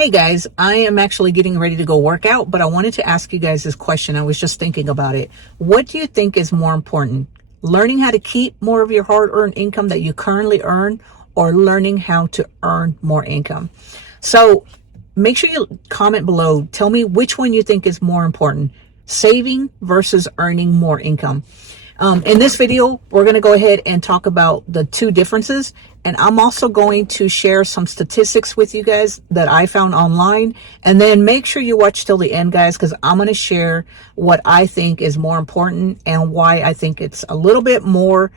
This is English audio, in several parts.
Hey guys, I am actually getting ready to go work out, but I wanted to ask you guys this question. I was just thinking about it. What do you think is more important? Learning how to keep more of your hard-earned income that you currently earn, or learning how to earn more income? So make sure you comment below. Tell me which one you think is more important, saving versus earning more income. In this video, we're going to go ahead and talk about the two differences. And I'm also going to share some statistics with you guys that I found online. And then make sure you watch till the end, guys, because I'm going to share what I think is more important and why I think it's a little bit more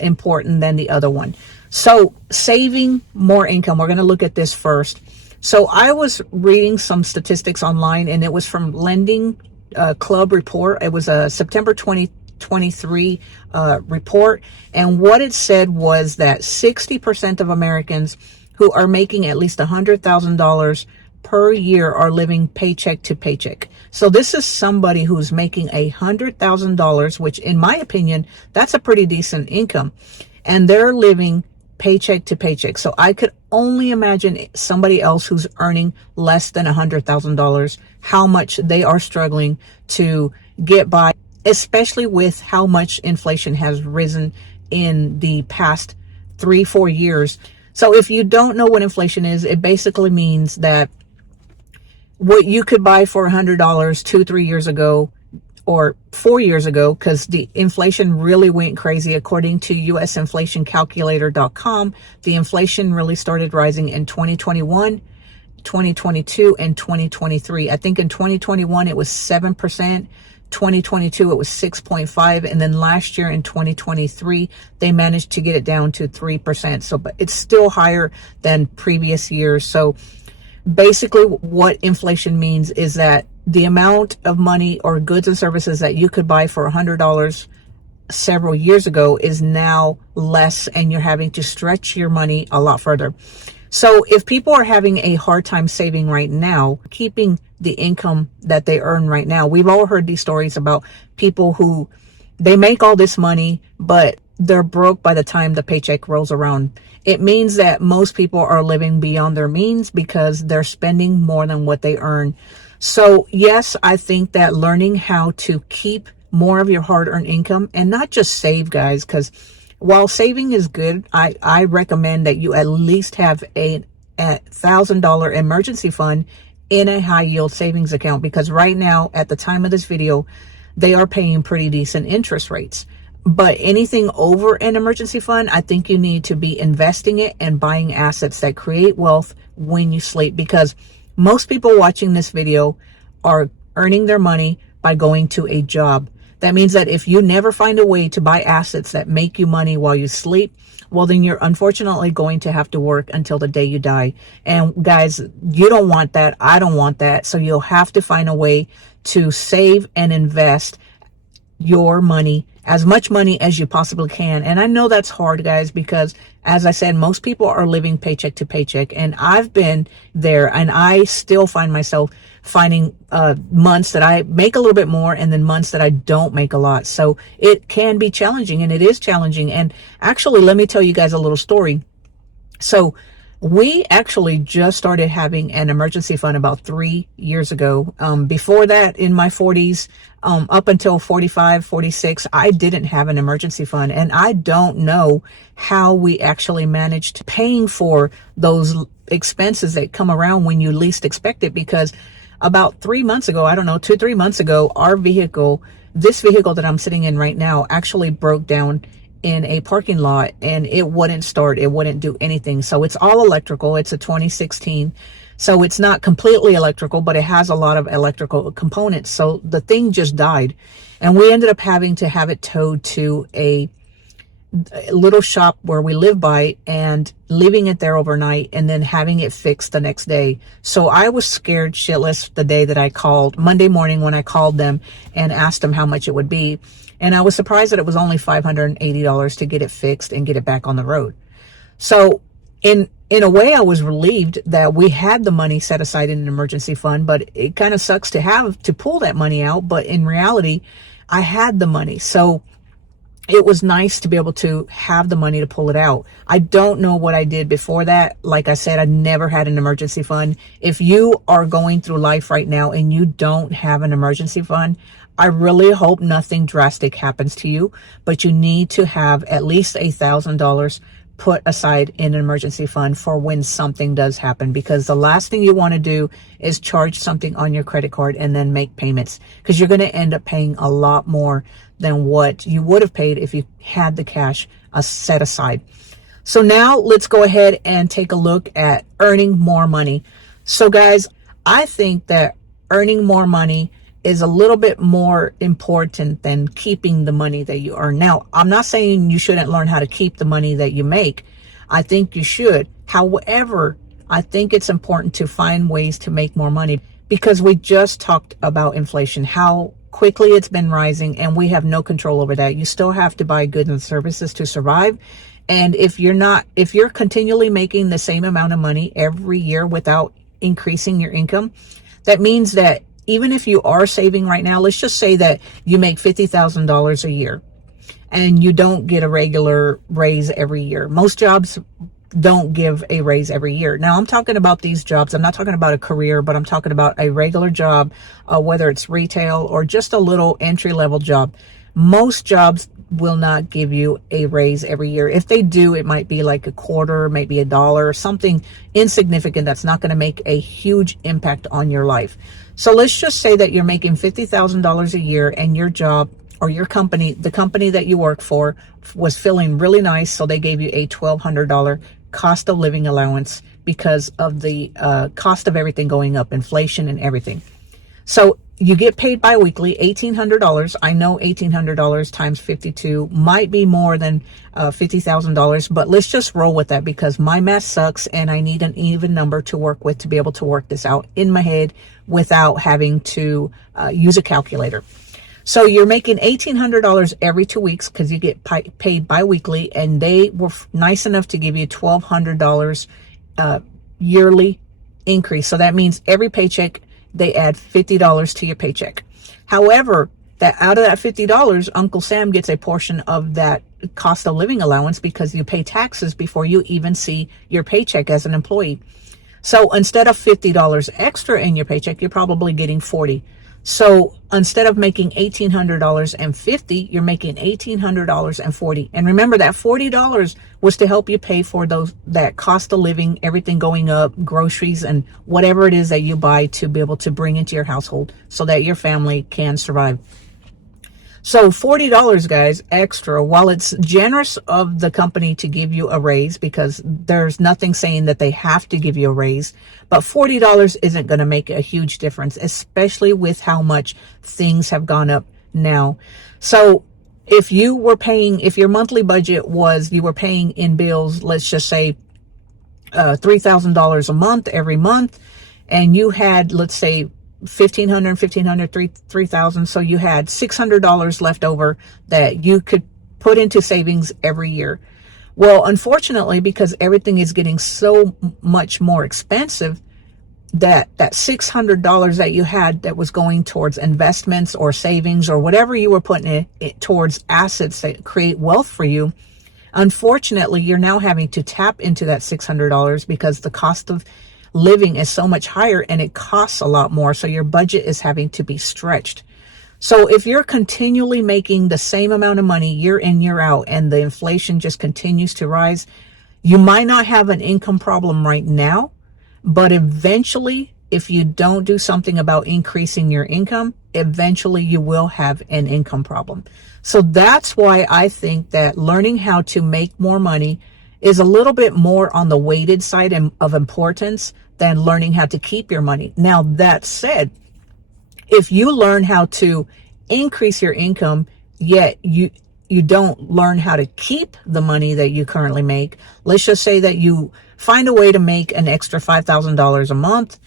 important than the other one. So saving more income, we're going to look at this first. So I was reading some statistics online, and it was from Lending Club report. It was a September 2023 report, and what it said was that 60% of Americans who are making at least $100,000 per year are living paycheck to paycheck. So this is somebody who's making $100,000, which in my opinion, that's a pretty decent income, and they're living paycheck to paycheck. So I could only imagine somebody else who's earning less than $100,000, how much they are struggling to get by, especially with how much inflation has risen in the past 3-4 years. So if you don't know what inflation is, it basically means that what you could buy for $100 2-3 years ago or 4 years ago, because the inflation really went crazy. According to usinflationcalculator.com, the inflation really started rising in 2021, 2022, and 2023. I think in 2021 it was 7%. 2022 it was 6.5, and then last year in 2023 they managed to get it down to 3%. So but it's still higher than previous years. So basically what inflation means is that the amount of money or goods and services that you could buy for $100 several years ago is now less, and you're having to stretch your money a lot further. So if people are having a hard time saving right now, keeping the income that they earn right now, we've all heard these stories about people who they make all this money, but they're broke by the time the paycheck rolls around. It means that most people are living beyond their means because they're spending more than what they earn. So yes, I think that learning how to keep more of your hard-earned income, and not just save, guys, because while saving is good, I recommend that you at least have a $1,000 emergency fund in a high yield savings account, because right now at the time of this video, they are paying pretty decent interest rates. But anything over an emergency fund, I think you need to be investing it and buying assets that create wealth when you sleep, because most people watching this video are earning their money by going to a job. That means that if you never find a way to buy assets that make you money while you sleep, well, then you're unfortunately going to have to work until the day you die. And guys, you don't want that. I don't want that. So you'll have to find a way to save and invest your money, as much money as you possibly can. And I know that's hard, guys, because as I said, most people are living paycheck to paycheck, and I've been there, and I still find myself finding months that I make a little bit more and then months that I don't make a lot. So it can be challenging, and it is challenging. And actually, let me tell you guys a little story. So we actually just started having an emergency fund about 3 years ago. Before that, in my 40s, up until 45, 46, I didn't have an emergency fund. And I don't know how we actually managed paying for those expenses that come around when you least expect it, because about 3 months ago, I don't know, 2-3 months ago, our vehicle, this vehicle that I'm sitting in right now, actually broke down in a parking lot, and it wouldn't start. It wouldn't do anything. So it's all electrical. It's a 2016. So it's not completely electrical, but it has a lot of electrical components. So the thing just died, and we ended up having to have it towed to a little shop where we live by, and leaving it there overnight and then having it fixed the next day. So I was scared shitless the day that I called, Monday morning when I called them and asked them how much it would be. And I was surprised that it was only $580 to get it fixed and get it back on the road. So in a way, I was relieved that we had the money set aside in an emergency fund, but it kind of sucks to have to pull that money out. But in reality, I had the money. So it was nice to be able to have the money to pull it out. I don't know what I did before that. Like I said, I never had an emergency fund. If you are going through life right now and you don't have an emergency fund, I really hope nothing drastic happens to you, but you need to have at least $1,000 put aside in an emergency fund for when something does happen, because the last thing you want to do is charge something on your credit card and then make payments, because you're going to end up paying a lot more than what you would have paid if you had the cash set aside. So now let's go ahead and take a look at earning more money. So guys, I think that earning more money is a little bit more important than keeping the money that you earn. Now, I'm not saying you shouldn't learn how to keep the money that you make. I think you should. However, I think it's important to find ways to make more money, because we just talked about inflation, how quickly it's been rising, and we have no control over that. You still have to buy goods and services to survive. And if you're continually making the same amount of money every year without increasing your income, that means that even if you are saving right now, let's just say that you make $50,000 a year and you don't get a regular raise every year. Most jobs don't give a raise every year. Now, I'm talking about these jobs. I'm not talking about a career, but I'm talking about a regular job, whether it's retail or just a little entry-level job. Most jobs will not give you a raise every year. If they do, it might be like a quarter, maybe $1, something insignificant that's not going to make a huge impact on your life. So let's just say that you're making $50,000 a year and your job or your company, the company that you work for, was feeling really nice, so they gave you a $1,200 cost of living allowance because of the cost of everything going up, inflation and everything. So you get paid bi-weekly, $1,800. I know $1,800 times 52 might be more than $50,000, but let's just roll with that because my math sucks and I need an even number to work with to be able to work this out in my head without having to use a calculator. So you're making $1,800 every 2 weeks because you get paid bi-weekly, and they were nice enough to give you $1,200 yearly increase. So that means every paycheck, they add $50 to your paycheck. However, that out of that $50, Uncle Sam gets a portion of that cost of living allowance because you pay taxes before you even see your paycheck as an employee. So instead of $50 extra in your paycheck, you're probably getting $40. So instead of making $1,800.50, you're making $1,800.40. And remember that $40 was to help you pay for that cost of living, everything going up, groceries, and whatever it is that you buy to be able to bring into your household so that your family can survive. So $40, guys, extra, while it's generous of the company to give you a raise, because there's nothing saying that they have to give you a raise, but $40 isn't going to make a huge difference, especially with how much things have gone up now. So if your monthly budget was, you were paying in bills, let's just say $3,000 a month every month, and you had, let's say, $3,000, so you had $600 left over that you could put into savings every year. Well, unfortunately, because everything is getting so much more expensive, that $600 that you had that was going towards investments or savings or whatever you were putting it towards assets that create wealth for you, unfortunately, you're now having to tap into that $600 because the cost of living is so much higher and it costs a lot more. So your budget is having to be stretched. So if you're continually making the same amount of money year in, year out, and the inflation just continues to rise, you might not have an income problem right now, but eventually, if you don't do something about increasing your income, eventually you will have an income problem. So that's why I think that learning how to make more money is a little bit more on the weighted side of importance than learning how to keep your money. Now, that said, if you learn how to increase your income, yet you don't learn how to keep the money that you currently make, let's just say that you find a way to make an extra $5,000 a month,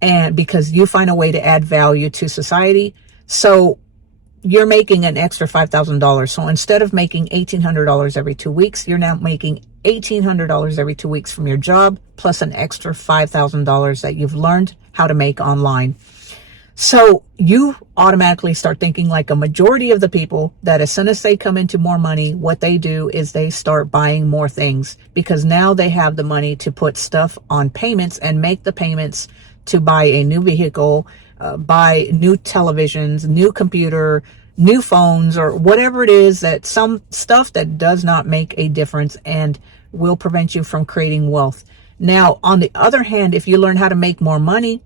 and because you find a way to add value to society, so you're making an extra $5,000. So instead of making $1,800 every 2 weeks, you're now making $1,800 every 2 weeks from your job, plus an extra $5,000 that you've learned how to make online. So you automatically start thinking like a majority of the people that as soon as they come into more money, what they do is they start buying more things because now they have the money to put stuff on payments and make the payments to buy a new vehicle, buy new televisions, new computer, new phones, or whatever it is, that some stuff that does not make a difference and will prevent you from creating wealth. Now, on the other hand, if you learn how to make more money,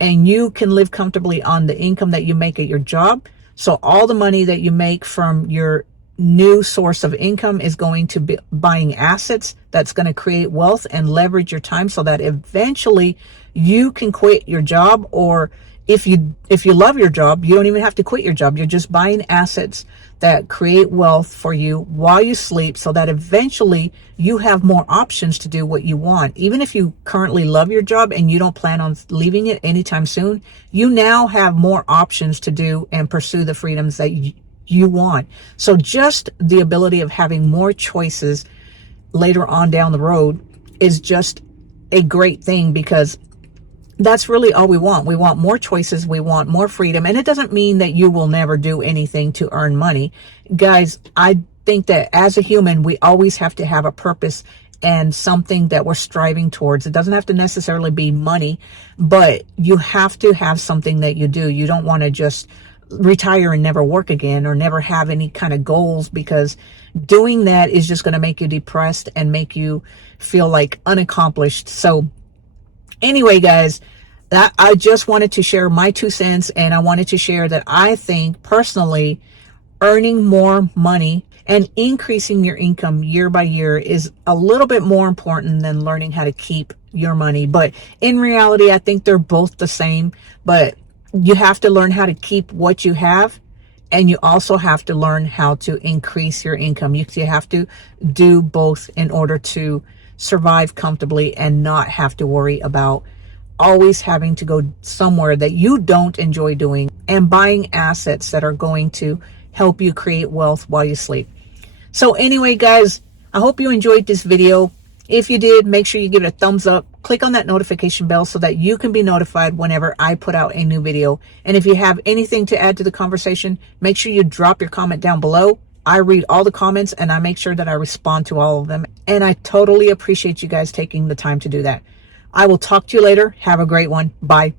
and you can live comfortably on the income that you make at your job. So all the money that you make from your new source of income is going to be buying assets that's going to create wealth and leverage your time so that eventually you can quit your job, or if you love your job, you don't even have to quit your job. You're just buying assets that create wealth for you while you sleep so that eventually you have more options to do what you want. Even if you currently love your job and you don't plan on leaving it anytime soon, you now have more options to do and pursue the freedoms that you want. So just the ability of having more choices later on down the road is just a great thing, because that's really all we want. We want more choices. We want more freedom. And it doesn't mean that you will never do anything to earn money. Guys, I think that as a human, we always have to have a purpose and something that we're striving towards. It doesn't have to necessarily be money, but you have to have something that you do. You don't want to just retire and never work again or never have any kind of goals, because doing that is just going to make you depressed and make you feel like unaccomplished. So anyway, guys, that I just wanted to share my 2 cents, and I wanted to share that I think personally earning more money and increasing your income year by year is a little bit more important than learning how to keep your money. But in reality, I think they're both the same, but you have to learn how to keep what you have, and you also have to learn how to increase your income. You have to do both in order to survive comfortably and not have to worry about always having to go somewhere that you don't enjoy doing, and buying assets that are going to help you create wealth while you sleep. So anyway, guys, I hope you enjoyed this video. If you did, make sure you give it a thumbs up. Click on that notification bell so that you can be notified whenever I put out a new video. And if you have anything to add to the conversation, make sure you drop your comment down below. I read all the comments and I make sure that I respond to all of them. And I totally appreciate you guys taking the time to do that. I will talk to you later. Have a great one. Bye.